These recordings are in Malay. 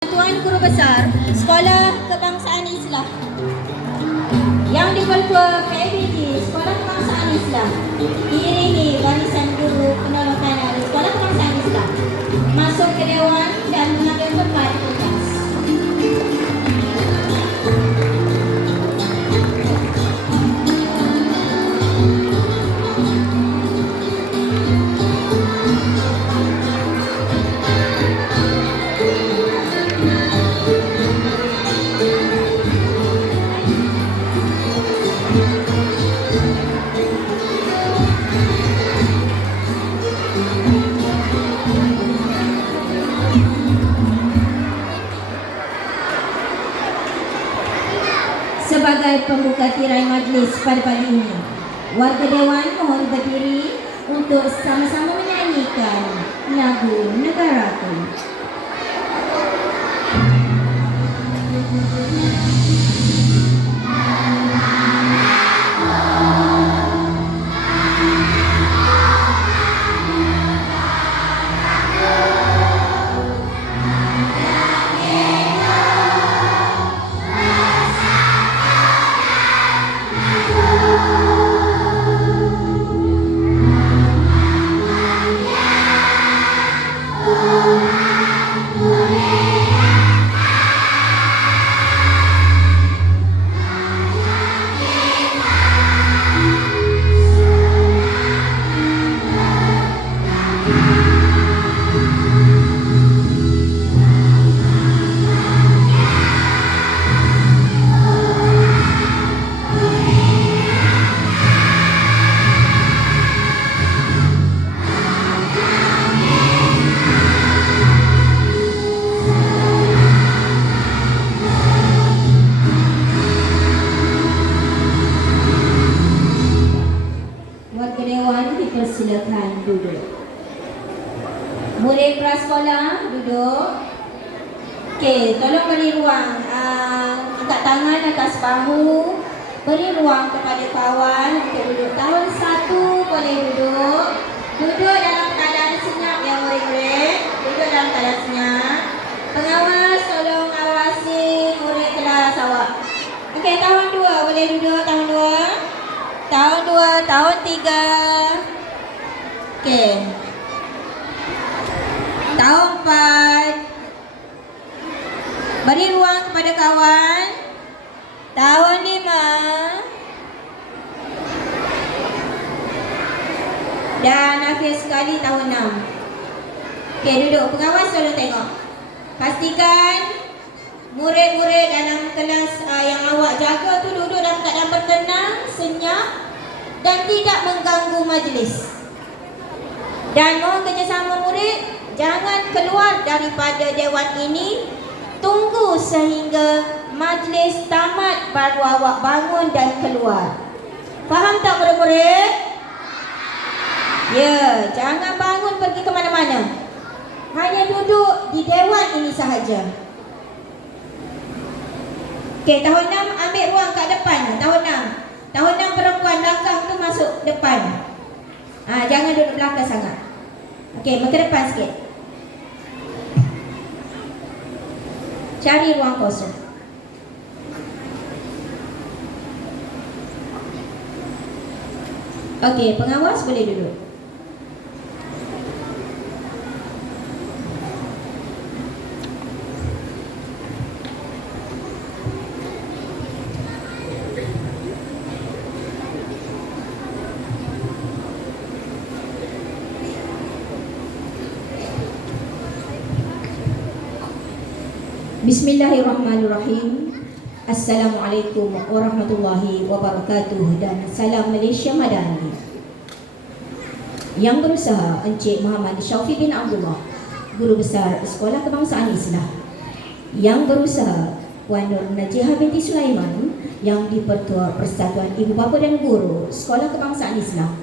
Tuan Guru Besar Sekolah Kebangsaan Islam yang dipertua PABG Sekolah Kebangsaan Islam diiringi barisan guru penolong kanan Sekolah Kebangsaan Islam masuk ke Dewan dan mengambil tempat tugas. Sebagai pembuka tirai majlis pada pagi ini, warga Dewan mohon berdiri untuk sama-sama menyanyikan lagu Negaraku. Silakan duduk. Murid prasekolah duduk. Okey, tolong beri ruang angkat tangan atas bahu. Beri ruang kepada kawan untuk duduk. Tahun 1 boleh duduk. Duduk dalam keadaan senyap ya murid-murid. Duduk dalam keadaan senyap. Pengawas tolong awasi murid kelas awak. Okey, tahun 2 boleh duduk. Tahun 2. Tahun 2, tahun 3. Okey. Tahun 4. Beri ruang kepada kawan. Tahun 5. Dan akhir sekali tahun 6. Okey, duduk. Pengawas tolong tengok. Pastikan murid-murid dalam kelas yang awak jaga tu duduk dalam keadaan bertenang, senyap dan tidak mengganggu majlis. Dan mohon kerjasama murid, jangan keluar daripada dewan ini. Tunggu sehingga majlis tamat baru awak bangun dan keluar. Faham tak murid-murid? Ya, jangan bangun pergi ke mana-mana. Hanya duduk di dewan ini sahaja. Okey, tahun 6 ambil ruang kat depan. Tahun 6. Tahun 6 perempuan langkah tu masuk depan. Jangan duduk belakang sangat. Okey, ke depan sikit. Cari ruang kosong. Okey, pengawas boleh duduk. Bismillahirrahmanirrahim. Assalamualaikum warahmatullahi wabarakatuh dan salam Malaysia Madani. Yang berusaha Encik Muhammad Syaufi bin Abdullah, Guru Besar Sekolah Kebangsaan Islam. Yang berusaha Puan Nur Najihah binti Sulaiman, yang di-Pertua Persatuan Ibu Bapa dan Guru Sekolah Kebangsaan Islam.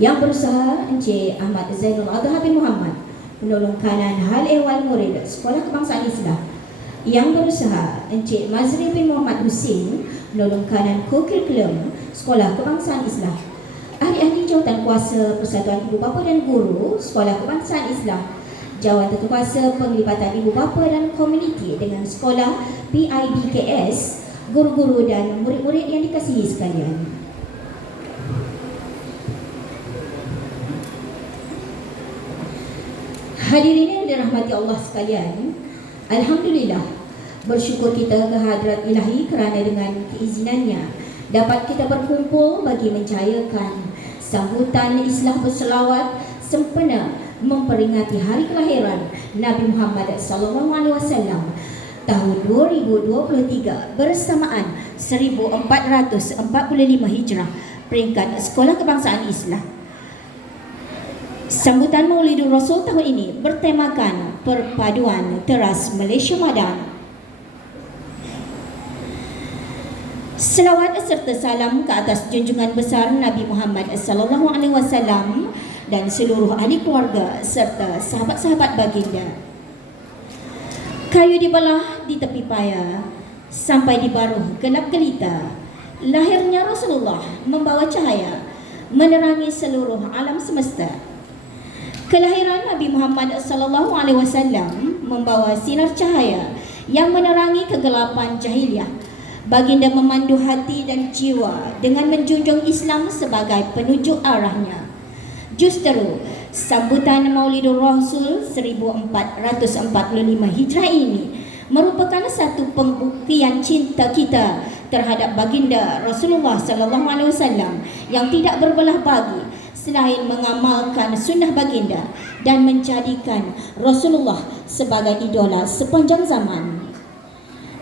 Yang berusaha Encik Ahmad Zainul Adha bin Muhammad, Penolong Kanan Hal Ehwal Murid Sekolah Kebangsaan Islam. Yang berusaha Encik Mazri bin Muhammad Husin, Penolong Kanan Kokurikulum Sekolah Kebangsaan Islam. Ahli-ahli jawatan kuasa Persatuan Ibu Bapa dan Guru Sekolah Kebangsaan Islam. Jawatan Terkuasa Penglibatan Ibu Bapa dan Komuniti dengan Sekolah PIBKS, guru-guru dan murid-murid yang dikasihi sekalian. Hadirin yang dirahmati Allah sekalian, alhamdulillah, bersyukur kita kehadrat Ilahi kerana dengan keizinannya dapat kita berkumpul bagi menjayakan sambutan Islah berselawat sempena memperingati hari kelahiran Nabi Muhammad SAW tahun 2023 bersamaan 1445 Hijrah, peringkat Sekolah Kebangsaan Islam. Sambutan Maulidur Rasul tahun ini bertemakan perpaduan teras Malaysia Madan. Selawat serta salam ke atas junjungan besar Nabi Muhammad SAW dan seluruh ahli keluarga serta sahabat-sahabat baginda. Kayu dibelah di tepi paya sampai di baruh gelap gelita. Lahirnya Rasulullah membawa cahaya menerangi seluruh alam semesta. Kelahiran Nabi Muhammad SAW membawa sinar cahaya yang menerangi kegelapan jahiliah. Baginda memandu hati dan jiwa dengan menjunjung Islam sebagai penunjuk arahnya. Justru sambutan Maulidur Rasul 1445 Hijrah ini merupakan satu pembuktian cinta kita terhadap baginda Rasulullah SAW yang tidak berbelah bagi selain mengamalkan sunnah baginda dan menjadikan Rasulullah sebagai idola sepanjang zaman.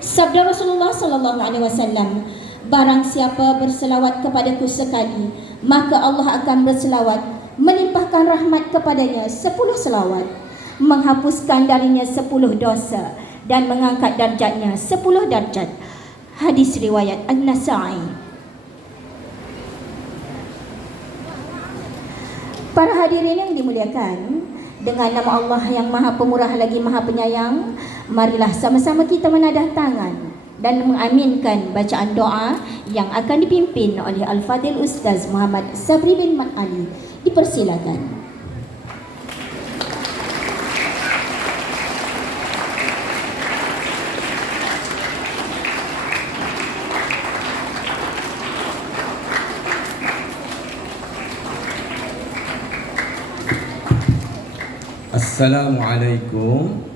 Sabda Rasulullah SAW, barang siapa berselawat kepadaku sekali, maka Allah akan berselawat, melimpahkan rahmat kepadanya 10 selawat, menghapuskan darinya 10 dosa dan mengangkat darjatnya 10 darjat. Hadis riwayat An-Nasa'i. Para hadirin yang dimuliakan, dengan nama Allah yang Maha Pemurah lagi Maha Penyayang, marilah sama-sama kita menadah tangan dan mengaminkan bacaan doa yang akan dipimpin oleh Al-Fadhil Ustaz Muhammad Sabri bin Mat Ali. Dipersilakan. Assalamualaikum.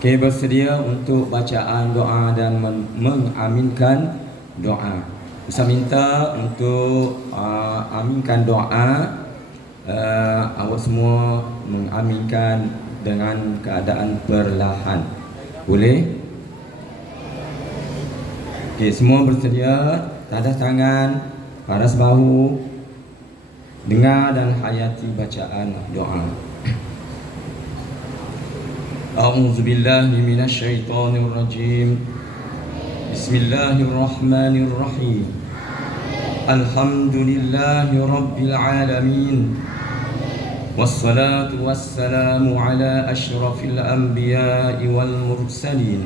Okay, bersedia untuk bacaan doa dan mengaminkan doa. Saya minta untuk aminkan doa. Awak semua mengaminkan dengan keadaan perlahan. Boleh? Okey, semua bersedia, tadah tangan, paras bahu, dengar dan hayati bacaan doa. A'udzubillahi minasyaitonir rajim. Bismillahirrahmanirrahim. Alhamdulillahi rabbil alamin. والصلاة والسلام على أشرف الأنبياء والمرسلين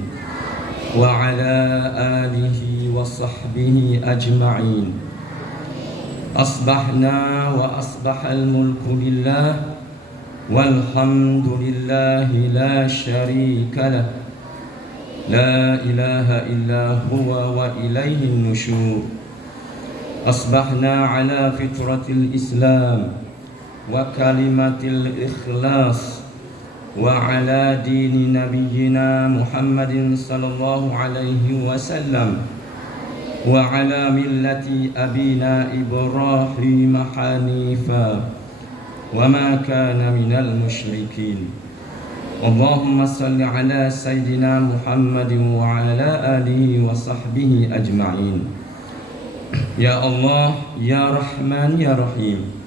وعلى آله وصحبه أجمعين. أصبحنا وأصبح الملك لله والحمد لله لا شريك له لا إله إلا هو وإليه النشور. أصبحنا على فطرة الإسلام وكلمة الإخلاص وعلى دين نبينا محمد صلى الله عليه وسلم وعلى ملة أبينا إبراهيم حنيفا وما كان من المشركين. اللهم صل على سيدنا محمد وعلى آله وصحبه أجمعين. Ya Allah, Ya Rahman, Ya Rahim,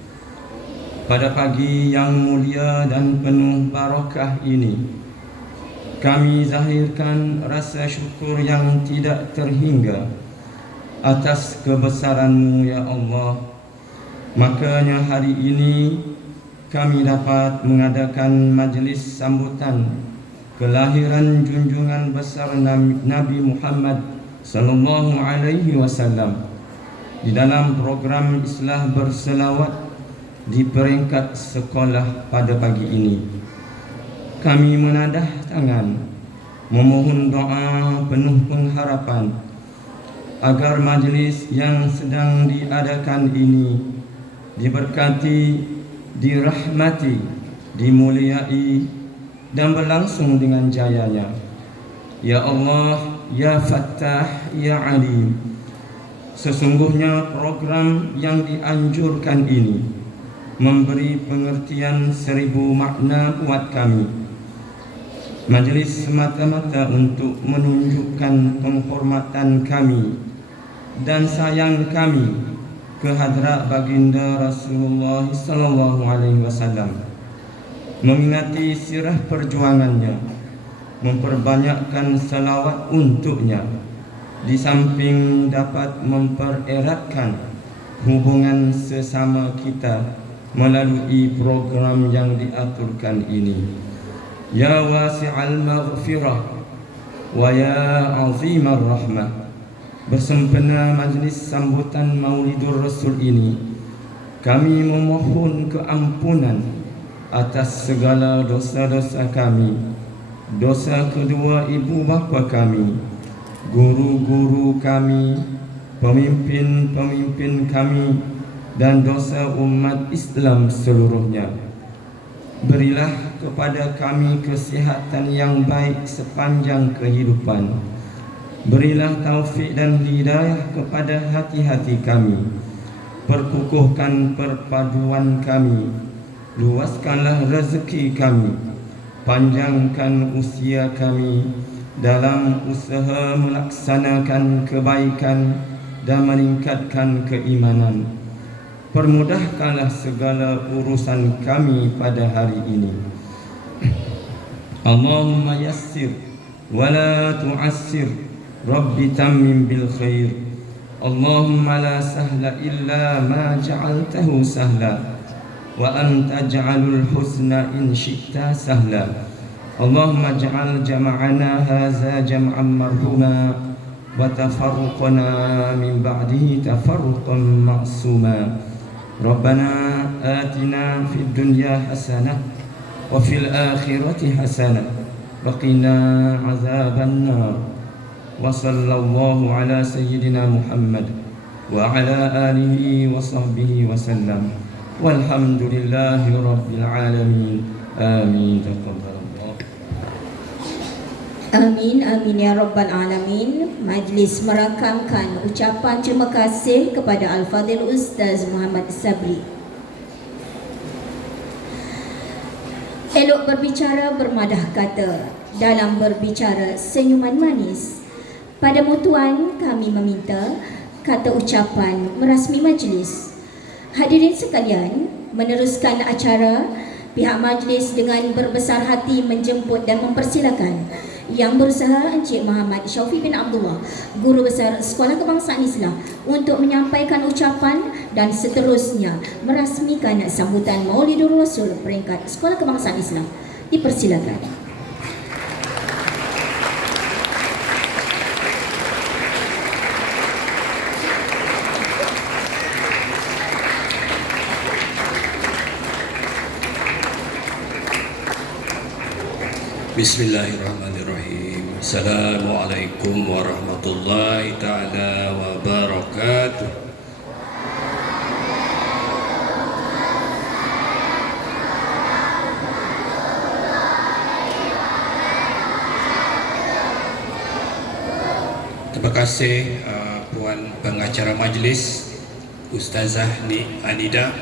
pada pagi yang mulia dan penuh barakah ini, kami zahirkan rasa syukur yang tidak terhingga atas kebesaran-Mu, Ya Allah. Makanya hari ini kami dapat mengadakan majlis sambutan kelahiran junjungan besar Nabi Muhammad sallallahu alaihi wasallam di dalam program Islah Berselawat di peringkat sekolah pada pagi ini. Kami menadah tangan memohon doa penuh pengharapan agar majlis yang sedang diadakan ini diberkati, dirahmati, dimuliai dan berlangsung dengan jayanya. Ya Allah, Ya Fattah, Ya Alim, sesungguhnya program yang dianjurkan ini memberi pengertian 1000 makna buat kami. Majlis semata-mata untuk menunjukkan penghormatan kami dan sayang kami ke hadrat baginda Rasulullah sallallahu alaihi wasallam, mengingati sirah perjuangannya, memperbanyakkan salawat untuknya, di samping dapat mempereratkan hubungan sesama kita melalui program yang diaturkan ini. Ya wasi'al maghfirah wa ya azimar rahmah, bersempena majlis sambutan Maulidur Rasul ini, kami memohon keampunan atas segala dosa-dosa kami, dosa kedua ibu bapa kami, guru-guru kami, pemimpin-pemimpin kami, dan dosa umat Islam seluruhnya. Berilah kepada kami kesihatan yang baik sepanjang kehidupan. Berilah taufik dan hidayah kepada hati-hati kami. Perkukuhkan perpaduan kami. Luaskanlah rezeki kami. Panjangkan usia kami dalam usaha melaksanakan kebaikan dan meningkatkan keimanan. Permudahkanlah segala urusan kami pada hari ini. Allahumma yassir wa la tu'assir, Rabbi tammim bil khair. Allahumma la sahla illa ma ja'altahu sahla, wa anta ja'alul husna in syi'ta sahla. Allahumma ja'al jama'ana haza jam'an marhuma, wa tafarruqana min ba'dihi tafarruqan ma'suma. Rabbana atina fid dunya hasanah wa fil akhirati hasanah wa qina azaban nar. Wa sallallahu ala sayyidina Muhammad wa ala alihi wa sahbihi wa sallam. Walhamdulillahi rabbil alamin. Amin. Taqabbalallah. Amin, amin ya Rabbal Alamin. Majlis merakamkan ucapan terima kasih kepada Al-Fadhil Ustaz Muhammad Sabri. Elok berbicara bermadah kata, dalam berbicara senyuman manis. Pada mutuan kami meminta kata ucapan merasmi majlis. Hadirin sekalian, meneruskan acara, pihak majlis dengan berbesar hati menjemput dan mempersilakan Yang Berusaha Encik Muhammad Syaufi bin Abdullah, Guru Besar Sekolah Kebangsaan Islam, untuk menyampaikan ucapan dan seterusnya merasmikan sambutan Maulidur Rasul peringkat Sekolah Kebangsaan Islam. Dipersilakan. Bismillahirrahmanirrahim. Assalamualaikum warahmatullahi ta'ala wabarakatuh. Terima kasih Puan Pengacara Majlis Ustazah Anida.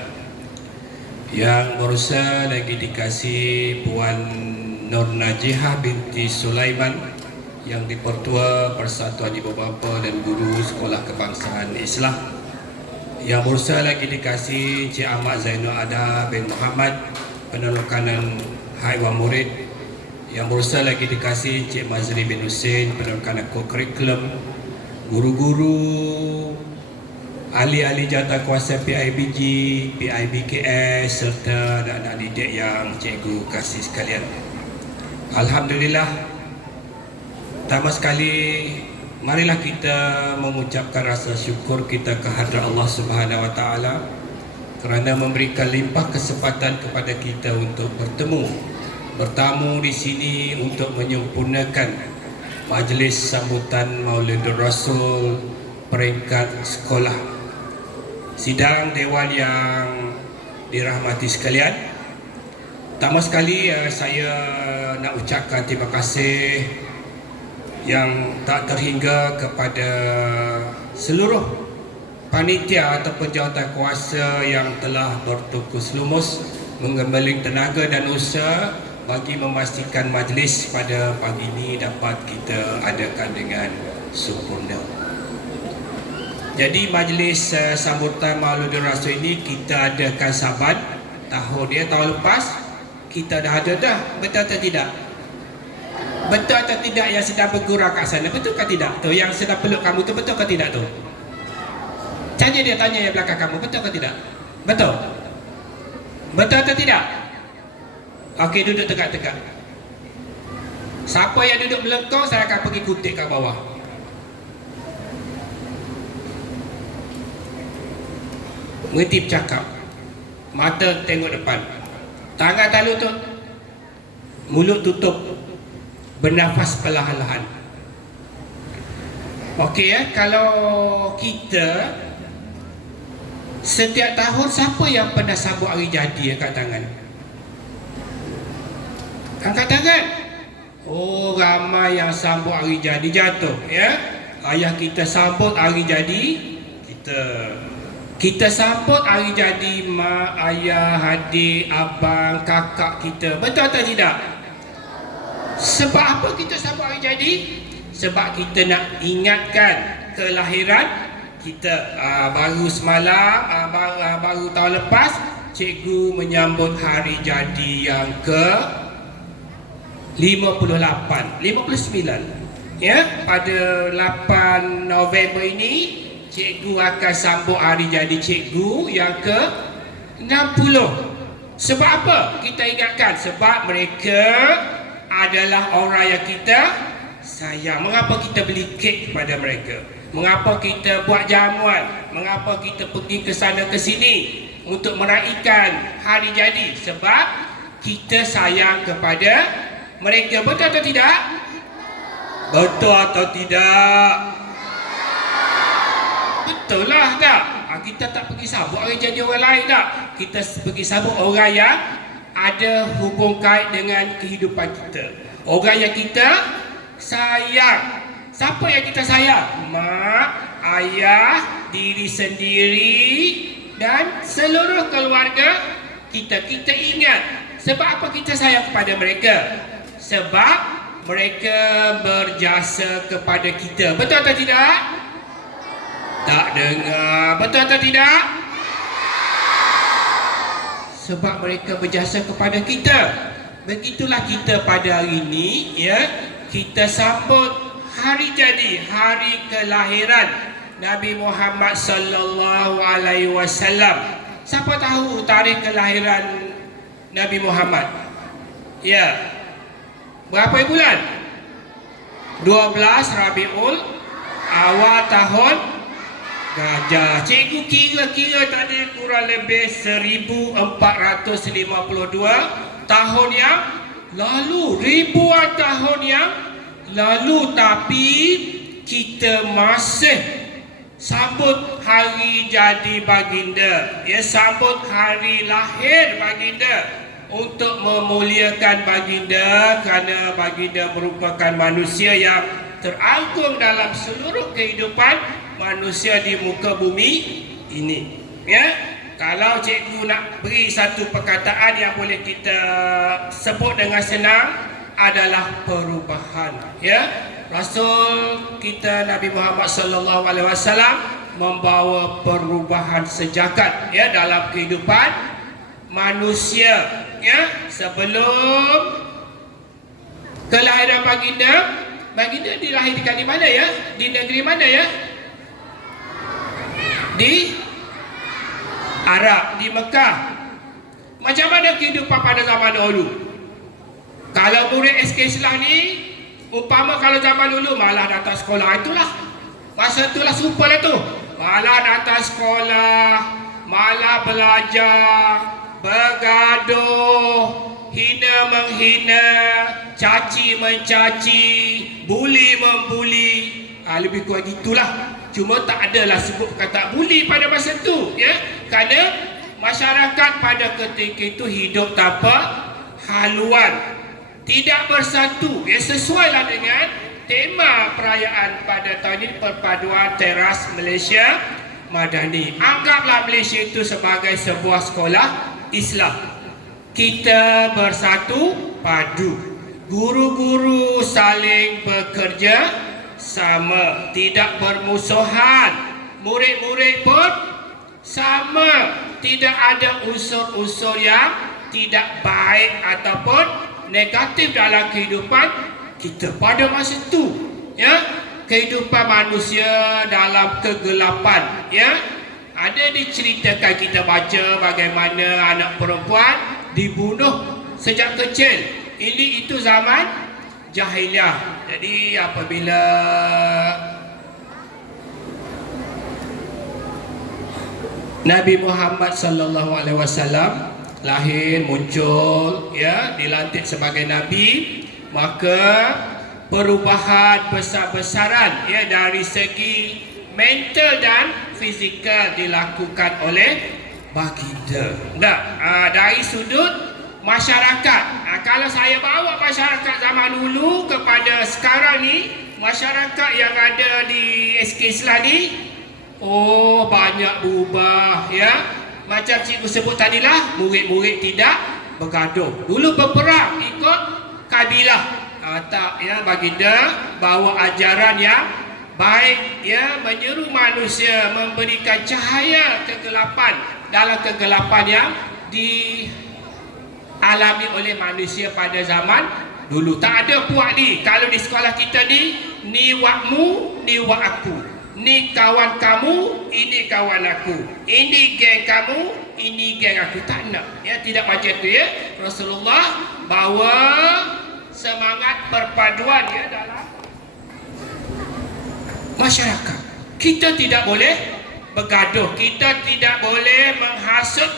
Yang berusaha lagi dikasih Puan Nur Najihah binti Sulaiman, yang dipertua Persatuan Ibu Bapa dan Guru Sekolah Kebangsaan Islam. Yang berusaha lagi dikasih Cik Ahmad Zainul Ada bin Muhammad, Penelukanan Haiwan Murid. Yang berusaha lagi dikasih Cik Mazri bin Hussein, Penelukanan Kurikulum. Guru-guru, ahli-ahli jawatakuasa PIBG, PIBKS serta anak-anak didik yang cikgu kasih sekalian. Alhamdulillah, pertama sekali marilah kita mengucapkan rasa syukur kita kehadrat Allah Subhanahu Wa Taala kerana memberikan limpah kesempatan kepada kita untuk bertamu di sini untuk menyempurnakan majlis sambutan Maulidur Rasul peringkat sekolah. Sidang Dewan yang dirahmati sekalian, pertama sekali saya nak ucapkan terima kasih yang tak terhingga kepada seluruh panitia atau jawatan kuasa yang telah bertukus lumus menggembaling tenaga dan usaha bagi memastikan majlis pada pagi ini dapat kita adakan dengan sempurna. Jadi majlis sambutan Maulidur Rasul ini kita adakan saban tahun lepas kita dah ada dah, betul atau tidak? Betul atau tidak yang sedang bergurau kat sana, betul ke tidak? Tu yang sedang peluk kamu tu betul ke tidak tu? Tanya dia, tanya yang belakang kamu, betul ke tidak? Betul? Betul atau tidak? Okey, duduk tegak-tegak. Siapa yang duduk melengkung, saya akan pergi kutip kat bawah. Mengerti bercakap, mata tengok depan, tangan tak lutut, mulut tutup, bernafas perlahan-lahan. Okey ya, kalau kita setiap tahun, siapa yang pernah sambut hari jadi? Angkat tangan. Angkat tangan. Oh, ramai yang sambut hari jadi. Jatuh ya. Ayah kita sambut hari jadi kita sambut hari jadi mak, ayah, adik, abang, kakak kita. Betul atau tidak? Sebab apa kita sambut hari jadi? Sebab kita nak ingatkan kelahiran kita. Baru semalam, baru tahun lepas, cikgu menyambut hari jadi yang ke 59 ya. Pada 8 November ini cikgu akan sambut hari jadi cikgu yang ke 60. Sebab apa kita ingatkan? Sebab mereka adalah orang yang kita sayang. Mengapa kita beli kek kepada mereka? Mengapa kita buat jamuan? Mengapa kita pergi ke sana ke sini untuk meraihkan hari jadi? Sebab kita sayang kepada mereka. Betul atau tidak? Betul atau tidak? Betul lah tak? Kita tak pergi sambut hari jadi orang lain tak? Kita pergi sambut orang yang ada hubung kait dengan kehidupan kita. Orang yang kita sayang. Siapa yang kita sayang? Mak, ayah, diri sendiri dan seluruh keluarga kita. Kita ingat. Sebab apa kita sayang kepada mereka? Sebab mereka berjasa kepada kita. Betul atau tidak? Tak dengar. Betul atau tidak? Sebab mereka berjasa kepada kita. Begitulah kita pada hari ini ya. Kita sambut hari jadi, hari kelahiran Nabi Muhammad sallallahu alaihi wasallam. Siapa tahu tarikh kelahiran Nabi Muhammad? Ya. Berapa bulan? 12 Rabiul Awal tahun Gajah. Cikgu kira-kira tadi kurang lebih 1452 tahun yang lalu, ribuan tahun yang lalu, tapi kita masih sambut hari jadi baginda ya, sambut hari lahir baginda untuk memuliakan baginda kerana baginda merupakan manusia yang teragung dalam seluruh kehidupan manusia di muka bumi ini ya. Kalau cikgu nak beri satu perkataan yang boleh kita sebut dengan senang adalah perubahan ya. Rasul kita Nabi Muhammad sallallahu alaihi wasallam membawa perubahan sejagat ya dalam kehidupan manusia ya. Sebelum kelahiran baginda dilahirkan di mana ya? Di negeri mana ya? Di Arab, di Mekah. Macam mana kehidupan pada zaman dahulu? Kalau murid SK Islam ni, umpama kalau zaman dulu malah datang sekolah, itulah masa itulah super tu, malah datang sekolah, malah belajar, bergaduh, hina menghina, caci mencaci, buli membuli, lebih kurang gitulah. Cuma tak adalah sebut kata buli pada masa tu, ya, kerana masyarakat pada ketika itu hidup tanpa haluan, tidak bersatu, ya, sesuailah dengan tema perayaan pada tahun ini, perpaduan teras Malaysia Madani. Anggaplah Malaysia itu sebagai sebuah sekolah Islam. Kita bersatu padu, guru-guru saling bekerja sama, tidak bermusuhan, murid-murid pun sama, tidak ada unsur-unsur yang tidak baik ataupun negatif dalam kehidupan kita pada masa itu, ya. Kehidupan manusia dalam kegelapan, ya. Ada diceritakan, kita baca bagaimana anak perempuan dibunuh sejak kecil. Ini itu zaman jahiliah. Jadi apabila Nabi Muhammad sallallahu alaihi wasallam lahir, muncul, ya, dilantik sebagai nabi, maka perubahan besar-besaran, ya, dari segi mental dan fizikal dilakukan oleh baginda. Dari sudut masyarakat, kalau saya bawa masyarakat zaman dulu kepada sekarang ni, masyarakat yang ada di SK Islam ni, oh, banyak berubah, ya. Macam cikgu sebut tadilah, murid-murid tidak bergaduh. Dulu berperang ikut kabilah. Tak, ya, baginda bawa ajaran yang baik, ya, menyeru manusia, memberikan cahaya kegelapan dalam kegelapan yang dialami oleh manusia pada zaman dulu. Tak ada puak ni. Kalau di sekolah kita ni wakmu, ni wak aku. Ni kawan kamu, ini kawan aku. Ini geng kamu, ini geng aku. Tak nak, ya, tidak macam tu, ya. Rasulullah bawa semangat perpaduan, ya, dalam masyarakat. Kita tidak boleh bergaduh, kita tidak boleh menghasut,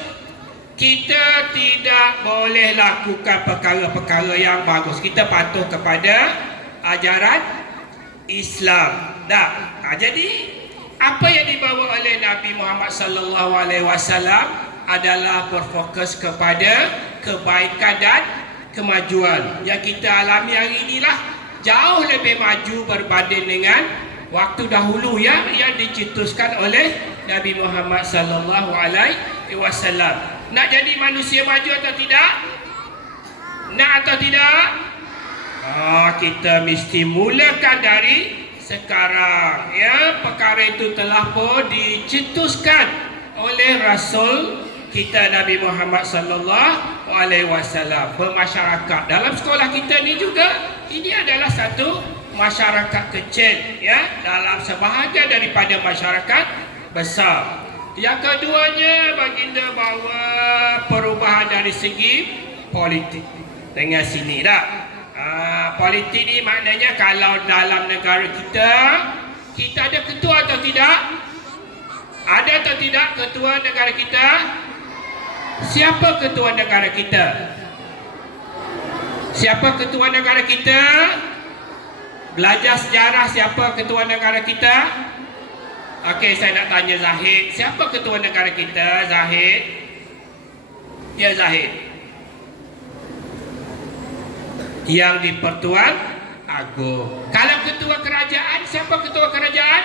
kita tidak boleh lakukan perkara-perkara yang bagus. Kita patuh kepada ajaran Islam. Jadi apa yang dibawa oleh Nabi Muhammad sallallahu alaihi wasallam adalah berfokus kepada kebaikan dan kemajuan. Yang kita alami hari inilah jauh lebih maju berbanding dengan waktu dahulu, ya, yang dicetuskan oleh Nabi Muhammad sallallahu alaihi wasallam. Nak jadi manusia maju atau tidak? Nak atau tidak? Kita mesti mulakan dari sekarang, ya. Perkara itu telah pun dicetuskan oleh Rasul kita Nabi Muhammad sallallahu alaihi wasallam. Bermasyarakat dalam sekolah kita ni juga, ini adalah satu masyarakat kecil, ya, dalam sebahagian daripada masyarakat besar. Yang keduanya, baginda bawa perubahan dari segi politik. Tengah sini dah. Politik ni maknanya kalau dalam negara kita ada ketua atau tidak? Ada atau tidak ketua negara kita? Siapa ketua negara kita? Siapa ketua negara kita? Belajar sejarah, siapa ketua negara kita? Okey, saya nak tanya Zahid. Siapa ketua negara kita, Zahid? Ya, Zahid. Yang di Pertuan Agong. Kalau ketua kerajaan, siapa ketua kerajaan?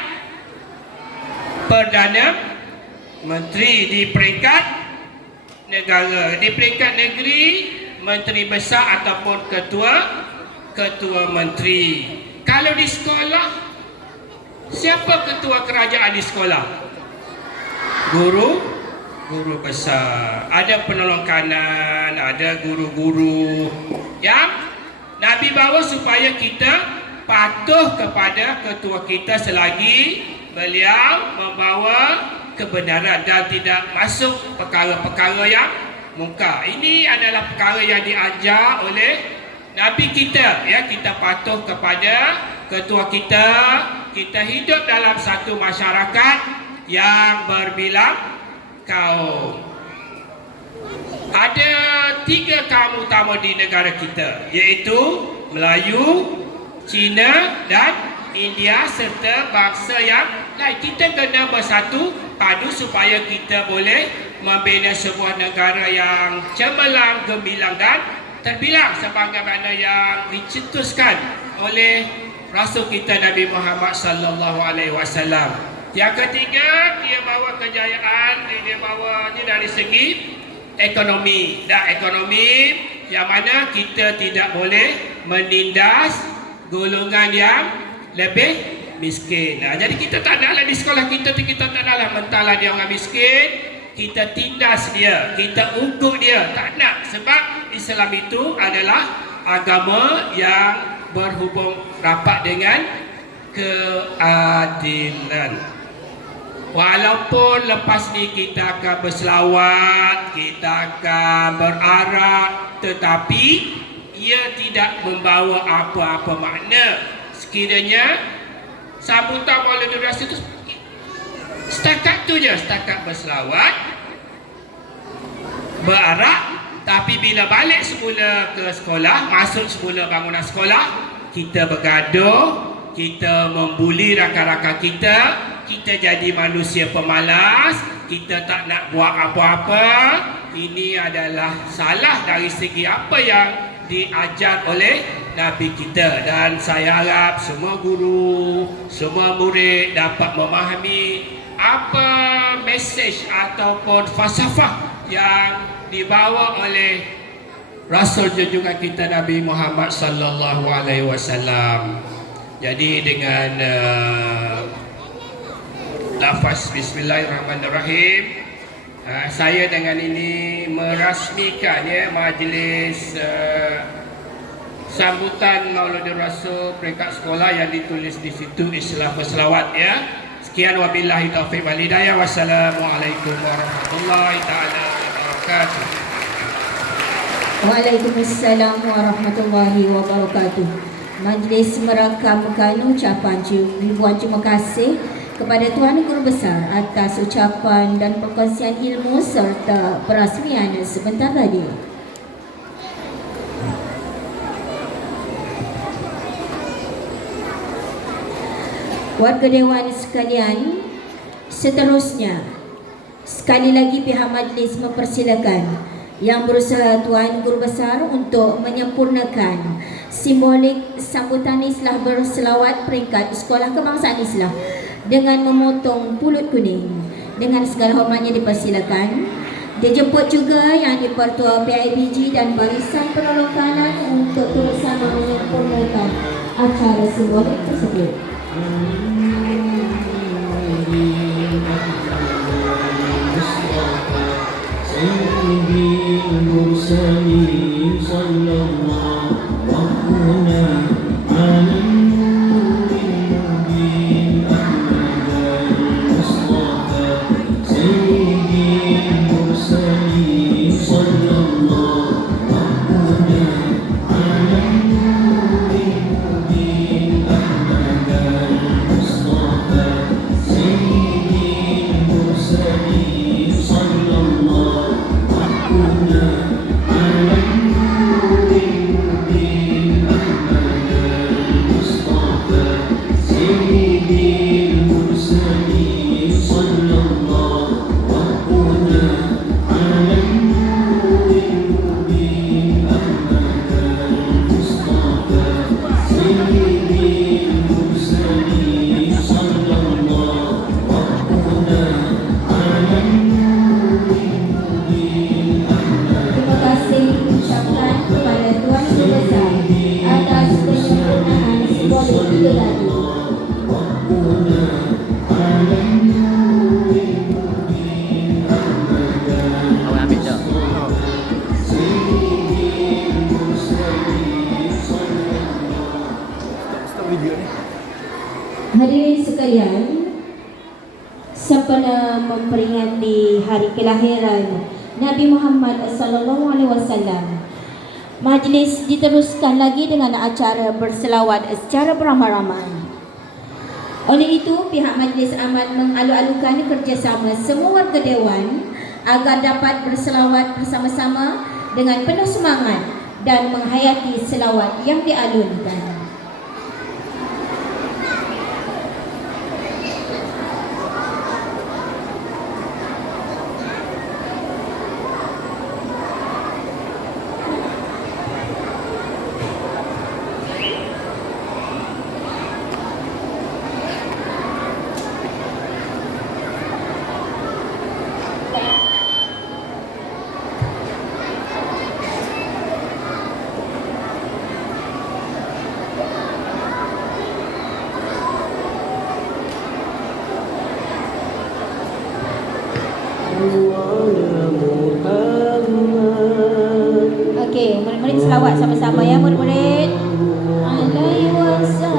Perdana Menteri di peringkat negara. Di peringkat negeri, Menteri Besar ataupun Ketua Menteri. Kalau di sekolah, siapa ketua kerajaan di sekolah? Guru besar. Ada penolong kanan, ada guru-guru yang Nabi bawa supaya kita patuh kepada ketua kita selagi beliau membawa kebenaran dan tidak masuk perkara-perkara yang mungkar. Ini adalah perkara yang diajar oleh Nabi kita, ya, kita patuh kepada ketua kita. Kita hidup dalam satu masyarakat yang berbilang kaum. Ada 3 kaum utama di negara kita, iaitu Melayu, Cina dan India serta bangsa yang lain. Kita kena bersatu padu supaya kita boleh membina sebuah negara yang cemerlang, gemilang dan terbilang sebagaimana yang dicetuskan oleh Rasul kita Nabi Muhammad sallallahu alaihi wasallam. Yang ketiga, dia bawa kejayaan, dia bawa ni dari segi ekonomi. Dan ekonomi yang mana kita tidak boleh menindas golongan yang lebih miskin. Jadi kita tak naklah di sekolah kita tak naklah mentahlah dia orang miskin. Kita tindas dia, kita ukur dia, tak nak. Sebab Islam itu adalah agama yang berhubung rapat dengan keadilan. Walaupun lepas ni kita akan berselawat, kita akan berarak, tetapi ia tidak membawa apa-apa makna. Sekiranya sambutan Maulid Rasul itu setakat tu je, setakat berselawat, berarak. Tapi bila balik semula ke sekolah, masuk semula bangunan sekolah, kita bergaduh, kita membuli rakan-rakan kita, kita jadi manusia pemalas, kita tak nak buat apa-apa. Ini adalah salah dari segi apa yang diajar oleh Nabi kita. Dan saya harap semua guru, semua murid dapat memahami apa mesej ataupun falsafah yang dibawa oleh Rasul junjungan kita Nabi Muhammad sallallahu alaihi wasallam. Jadi dengan lafaz bismillahirrahmanirrahim, saya dengan ini merasmikan, ya, majlis sambutan Maulid Rasul peringkat sekolah yang ditulis di situ istilah berselawat, ya. Sekian, wabillahi taufiq wal hidayah. Wassalamualaikum warahmatullahi taala wabarakatuh. Waalaikumsalam warahmatullahi wabarakatuh. Majlis merakamkan ucapan ribuan terima kasih kepada Tuan Guru Besar atas ucapan dan perkongsian ilmu serta perasmian sebentar tadi. Warga Dewan sekalian, seterusnya sekali lagi pihak majlis mempersilakan Yang Berusaha Tuan Guru Besar untuk menyempurnakan simbolik sambutan Islah berselawat peringkat Sekolah Kebangsaan Islah dengan memotong pulut kuning. Dengan segala hormatnya dipersilakan. Dijemput juga Yang di-Pertua PIBG dan Barisan Penolong Kanan untuk bersama menyempurnakan acara simbolik tersebut. Hadirin sekalian, sempena memperingati hari kelahiran Nabi Muhammad sallallahu alaihi wasallam, Majlis diteruskan lagi dengan acara berselawat secara beramai-ramai. Oleh itu, pihak majlis amat mengalu-alukan kerjasama semua warga Dewan agar dapat berselawat bersama-sama dengan penuh semangat dan menghayati selawat yang dialunkan. Okey, murid-murid selawat sama-sama ya murid-murid. Alaihi wasallam.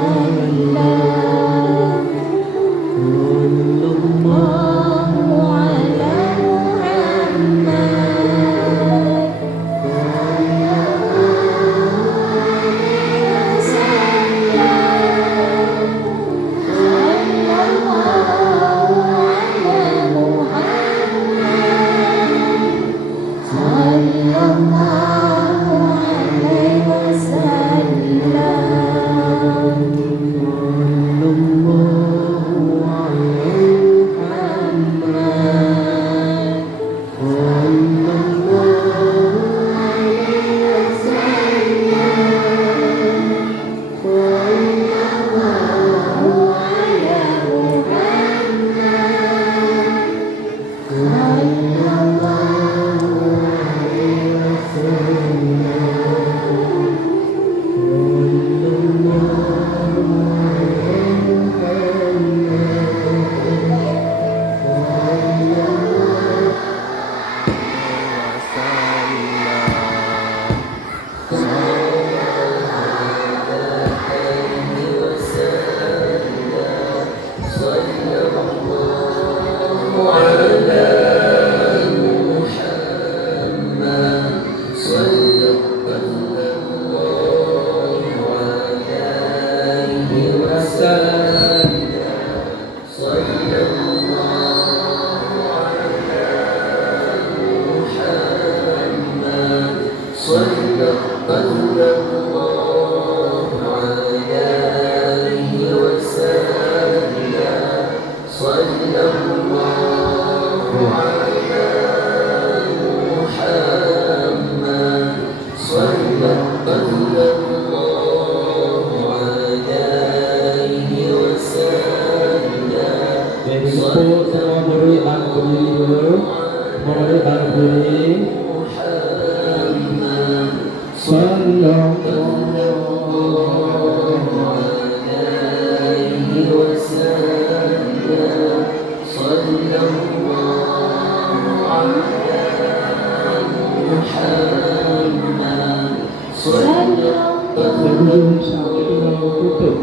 Allahu ala Muhammad.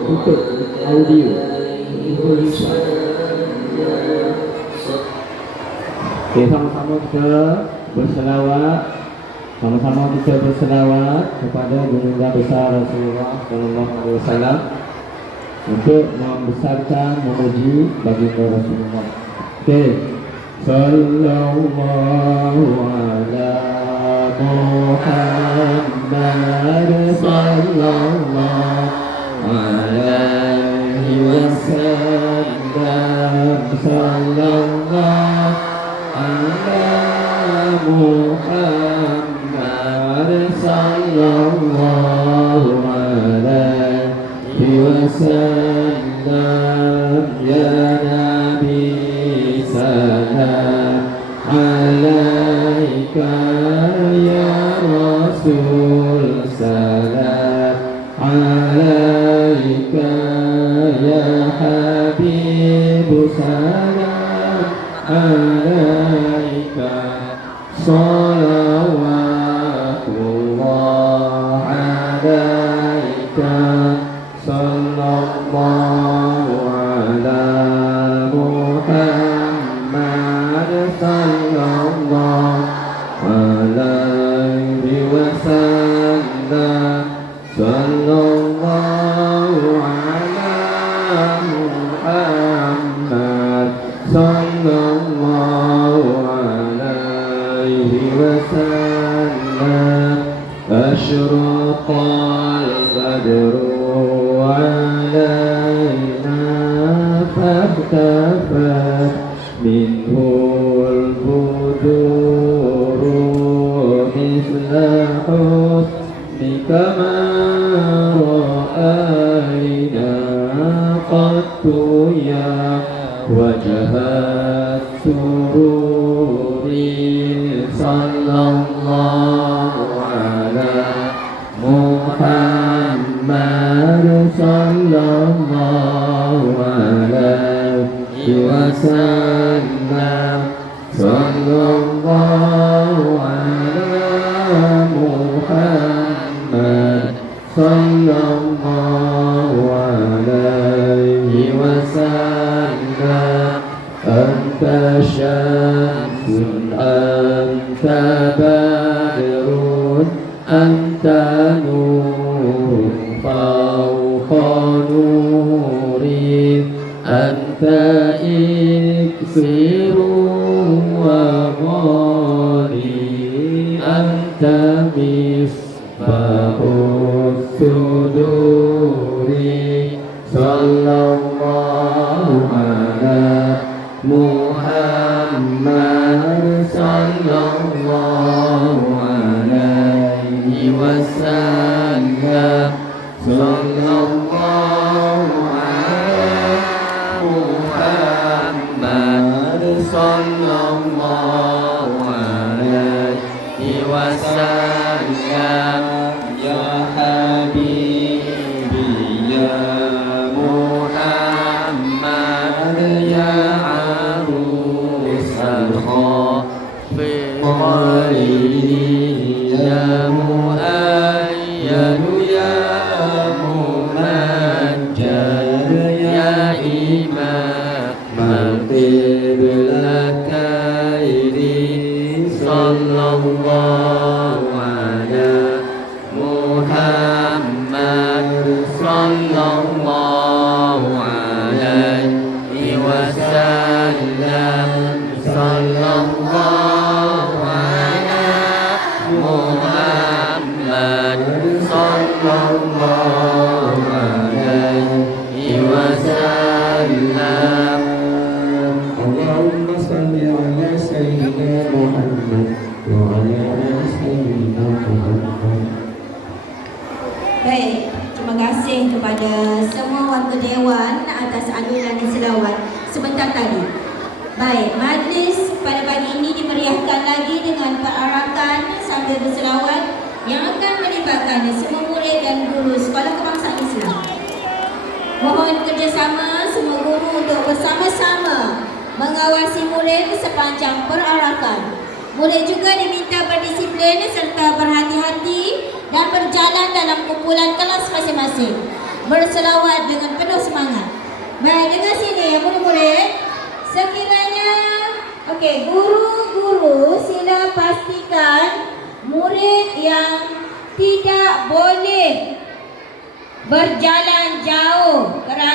Tutup audio. Okey, sama-sama kita berselawat. Sama-sama kita berselawat kepada Junjungan Besar Rasulullah Sallallahu Alaihi Wasallam untuk membesarkan memuji baginda Rasulullah. Okey. Sallallahu ala Muhammad sallallahu alaihi wasallam. Sallallahu ala Muhammad sallallahu alaihi wasallam. Ya Nabi salam alaika, ya Rasul salam alaika, ya Habib salam alaika. Salawatullah alaika. Sallallahu ala Muhammad sallallahu alaihi wasallam. صلى الله عليه وسلم أشرق البدر علينا فاختفت منه البدور مثل حسنك ما رأينا قط يا وجه السرور صلى الله على محمد صلى الله عليه وسلم صلى الله على محمد صلى الله عليه وسلم أنت شمس أنت بدر أنت نور فوق نوري أنت إكسير وغالي أنت مصباح الصدور صلى الله على محمد صلى الله عليه وسلم صلى الله على محمد صلى الله عليه وسلم يا حبيبي يا محمد يا عروس الخالدين يا مؤيد يا ممجد يا إمام القبلتين صلى الله على محمد صلى الله عليه وسلم صلى الله على محمد صلى الله عليه وسلم اللهم صل على سيدنا محمد وعلى آل سيدنا محمد. Baik, terima kasih kepada semua warga Dewan atas alunan selawat sebentar tadi. Baik, majlis pada pagi ini dimeriahkan lagi dengan perarakan sambil berselawat yang akan melibatkan semua murid dan guru Sekolah Kebangsaan Islam. Mohon kerjasama semua guru untuk bersama-sama mengawasi murid sepanjang perarakan. Murid juga diminta berdisiplin serta berhati-hati dan berjalan dalam kumpulan kelas masing-masing. Berselawat dengan penuh semangat. Baik, dengar sini ya murid-murid. Sekiranya, guru-guru sila pastikan murid yang tidak boleh berjalan jauh kerana